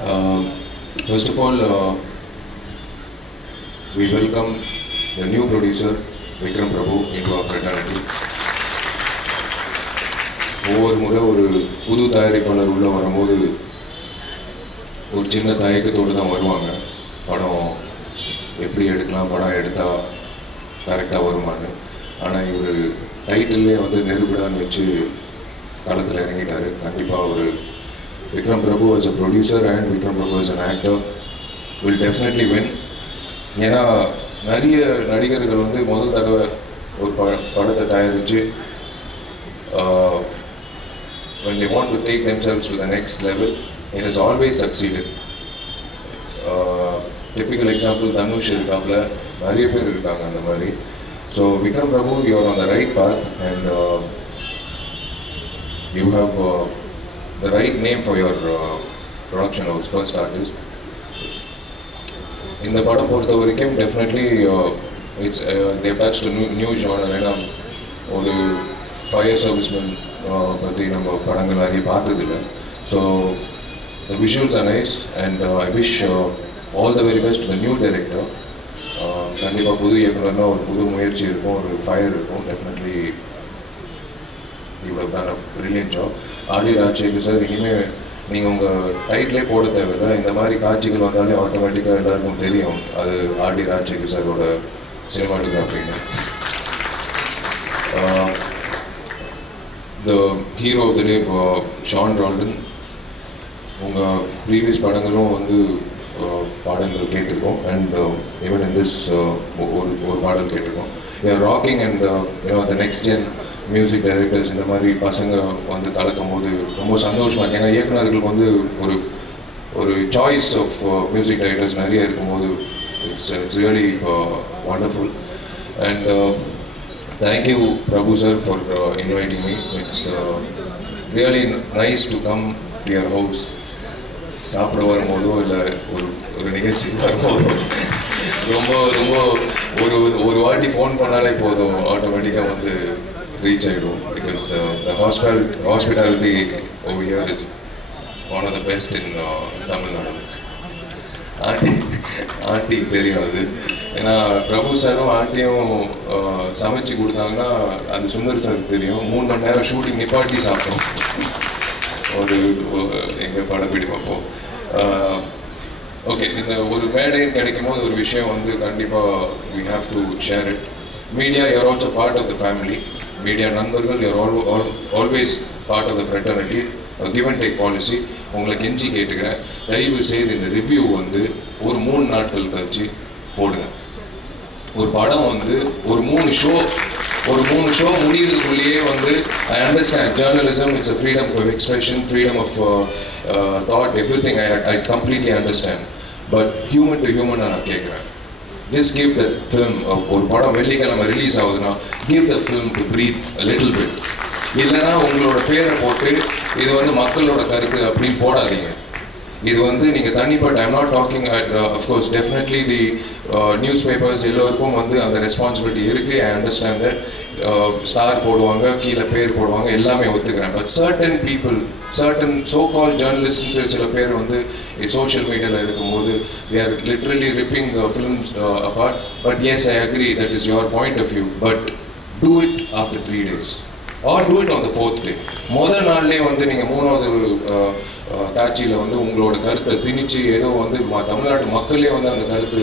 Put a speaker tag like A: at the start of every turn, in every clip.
A: Um, first of all, uh, we welcome the new producer, Vikram Prabhu, into our fraternity. ஒவ்வொரு முறை ஒரு புது தயாரிப்பாளர் உள்ளே வரும்போது ஒரு சின்ன தயக்கத்தோடு தான் வருவாங்க. படம் எப்படி எடுக்கலாம் படம் எடுத்தால் கரெக்டாக வருமானு ஆனால் இவர் டைட்டில்லே வந்து நெருப்பிடான்னு வச்சு களத்தில் இறங்கிட்டாரு. கண்டிப்பாக ஒரு Vikram Prabhu as a producer and Vikram Prabhu as an actor will definitely win ஏன்னா நிறைய நடிகர்கள் வந்து முதல் தடவை ஒரு ப படத்தை தயாரித்து when they want to take themselves to the next level, it has always succeeded. Uh, typical example Dhanush இருக்காப்புல நிறைய பேர் இருக்காங்க அந்த மாதிரி so Vikram Prabhu you're on the right path and you have the right name for your production house first artist இந்த படம் பொறுத்த வரைக்கும் definitely it's the touch to new new genre ஏன்னா ஒரு ஃபயர் சர்வீஸ்மேன் பற்றி நம்ம படங்கள் நிறைய பார்த்ததில்ல. So the visuals are nice and I wish all the very best the new director கண்டிப்பாக புது இயக்குனர்னா ஒரு புது முயற்சி இருக்கும் ஒரு ஃபயர் இருக்கும் டெஃபினெட்லி இவ்வளோ done brilliant job R D ராஜேகு sir இனிமேல் நீங்கள் உங்கள் டைட்டிலே போட தேவையில்லை. இந்த மாதிரி காட்சிகள் வந்தாலே ஆட்டோமேட்டிக்காக எல்லாருக்கும் தெரியும். அது ஆர்டி ராஜேகு சாரோட சினிமாட்டோகிராஃபின்னு the hero of the day Sean Roldan உங்கள் ப்ரீவியஸ் படங்களும் வந்து பாடல்கள் கேட்டிருக்கோம். அண்ட் ஈவன் இன் திஸ் ஒரு ஒரு பாடல் கேட்டிருக்கோம். Rocking and the next gen music directors இந்த மாதிரி பசங்க வந்து கலக்கும் போது ரொம்ப சந்தோஷமாக இருக்கு. ஏன்னா இயக்குநர்களுக்கு வந்து ஒரு ஒரு சாய்ஸ் ஆஃப் மியூசிக் டைரக்டர்ஸ் நிறைய இருக்கும்போது it's it's really wonderful and thank you Prabhu sir for inviting me it's really nice to come to your house சாப்பிட வரும்போதோ இல்லை ஒரு ஒரு நிகழ்ச்சி வரும்போதோ. ரொம்ப ரொம்ப ஒரு ஒரு வாட்டி ஃபோன் பண்ணாலே போதும். ஆட்டோமேட்டிக்காக வந்து ரீச் ஆகிடும் because the hospital hospitality over here is one of the best in Tamil Nadu aunty aunty தெரியும் அது ஏன்னா பிரபு சாரும் ஆண்டியும் சமைச்சு கொடுத்தாங்கன்னா அது சுந்தர் சாருக்கு தெரியும். மூணு மணி நேரம் ஷூட்டிங் நிப்பாட்டி சாப்பிட்டோம். ஒரு எங்கள் படப்பிடிப்பப்போ ஓகே இந்த ஒரு மேடைன்னு கிடைக்கும் போது ஒரு விஷயம் வந்து கண்டிப்பாக we have to share it media you're also part of the family media நண்பர்கள் you're all always part of the fraternity give and take policy உங்களை கெஞ்சி கேட்டுக்கிறேன். தயவு செய்து இந்த ரிவ்யூ வந்து ஒரு மூணு நாட்கள் கழிச்சு போடுங்க. ஒரு படம் வந்து ஒரு மூணு ஷோ ஒரு மூணு ஷோ முடியறதுக்குள்ளேயே வந்து I understand journalism it's a freedom of expression freedom of thought everything I I completely understand but human to human நான் கேட்குறேன். ஜஸ்ட் கிவ் த ஃபிலிம் ஒரு படம் வெள்ளிக்கிழமை ரிலீஸ் ஆகுதுன்னா give the film to breathe little bit இல்லைன்னா உங்களோட பேரை போட்டு இது வந்து மக்களோட கருத்து அப்படின்னு போடாதீங்க. இது வந்து நீங்கள் தனிப்பட்ட I'm not talking at of course definitely the newspapers எல்லோருக்கும் வந்து அந்த ரெஸ்பான்சிபிலிட்டி இருக்குது ஐ அண்டர்ஸ்டாண்ட் தட் ஸ்டார் போடுவாங்க கீழே பேர் போடுவாங்க எல்லாமே ஒத்துக்கிறேன். But certain people certain so call journalist சில பேர் வந்து சோஷியல் மீடியாவில் இருக்கும்போது we are literally ripping films apart but yes I agree that is your point of view but do it after three days or do it on the fourth day முதல் நாள்லேயே வந்து நீங்கள் மூணாவது காட்சியில் வந்து உங்களோட கருத்தை திணிச்சு ஏதோ வந்து ம தமிழ்நாட்டு மக்களே வந்து அந்த கருத்து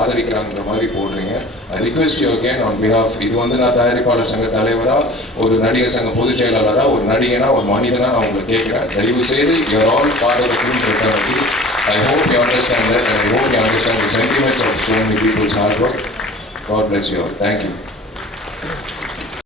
A: ஆதரிக்கிறாங்கிற மாதிரி போடுறீங்க. I request you again on behalf இது வந்து நான் தயாரிப்பாளர் சங்க தலைவராக ஒரு நடிகர் சங்க பொதுச் செயலாளராக ஒரு நடிகனா ஒரு மனிதனாக நான் உங்களை கேட்குறேன். தயவு செய்து you're all part of film fraternity I hope you understand that I hope you understand the sentiments of so many peoples hard work God bless you thank you.